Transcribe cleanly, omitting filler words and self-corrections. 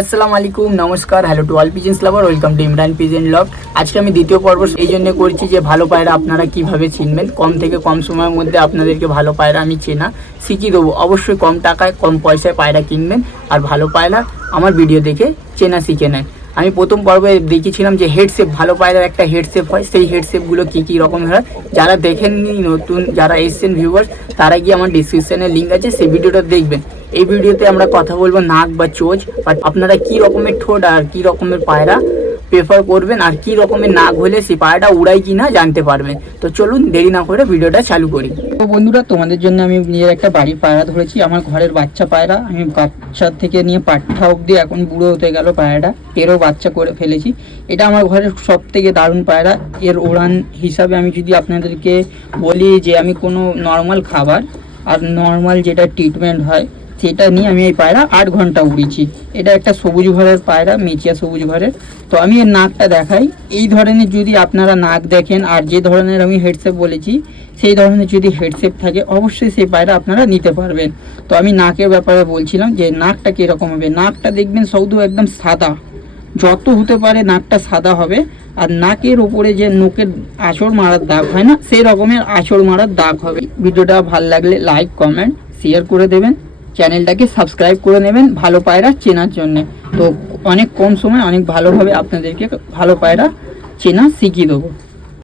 আসসালামু আলাইকুম, নমস্কার, hello to all pigeons lover, welcome to Imran pigeon blog. আজকে আমি দ্বিতীয় পর্ব এই জন্য করছি যে ভালো পায়রা আপনারা কিভাবে চিনবেন। কম থেকে কম সময়ের মধ্যে আপনাদেরকে ভালো পায়রা আমি চেনা শিখিয়ে দেবো। অবশ্যই কম টাকায় কম পয়সায় পায়রা কিনবেন আর ভালো পায়রা আমার ভিডিও দেখে চেনা শিখে নেন। আমি প্রথম পর্বে দেখিয়েছিলাম যে হেডশেপ, ভালো পায়রার একটা হেডশেপ হয়, সেই হেডশেপগুলো কী কী রকম হয়। যারা দেখেননি, নতুন যারা এসছেন ভিউয়ার্স, তারা গিয়ে আমার ডিসক্রিপশানে লিঙ্ক আছে, সেই ভিডিওটা দেখবেন। এই ভিডিওতে আমরা কথা বলবো নাক বা চোজ, বাট আপনারা কী রকমের ঠোঁট আর কী রকমের পায়রা প্রেফার করবেন আর কী রকমের নাক হলে সেই পায়রাটা উড়াই কি না জানতে পারবেন। তো চলুন দেরি না করে ভিডিওটা চালু করি। তো বন্ধুরা, তোমাদের জন্য আমি নিজের একটা বাড়ির পায়রা ধরেছি, আমার ঘরের বাচ্চা পায়রা। আমি বাচ্চার থেকে নিয়ে পাঠা অবধি এখন বুড়ো হতে গেল পায়রাটা, এরও বাচ্চা করে ফেলেছি। এটা আমার ঘরের সব থেকে দারুণ পায়রা। এর উড়ান হিসাবে আমি যদি আপনাদেরকে বলি যে আমি কোনো নর্মাল খাবার আর নর্মাল যেটা ট্রিটমেন্ট হয় সেটা নিয়ে আমি এই পায়রা 8 ঘন্টা উড়িয়েছি। এটা একটা সবুজ ঘরের পায়রা, মেচিয়া সবুজ ঘরের। তো আমি এর নাকটা দেখাই। এই ধরনের যদি আপনারা নাক দেখেন আর যে ধরনের আমি হেডশেপ বলেছি সেই ধরনের যদি হেডশেপ থাকে, অবশ্যই সেই পায়রা আপনারা নিতে পারবেন। তো আমি নাকের ব্যাপারে বলছিলাম যে নাকটা কীরকম হবে। নাকটা দেখবেন শুধু একদম সাদা, যত হতে পারে নাকটা সাদা হবে। আর নাকের ওপরে যে নোকের আঁচড় মারার দাগ হয় না, সেই রকমের আঁচড় মারার দাগ হবে। ভিডিওটা ভালো লাগলে লাইক, কমেন্ট, শেয়ার করে দেবেন। চ্যানেলটাকে সাবস্ক্রাইব করে নেবেন ভালো পায়রা চেনার জন্য। তো অনেক কম সময় অনেক ভালোভাবে আপনাদেরকে ভালো পায়রা চেনা শিখিয়ে দেবো।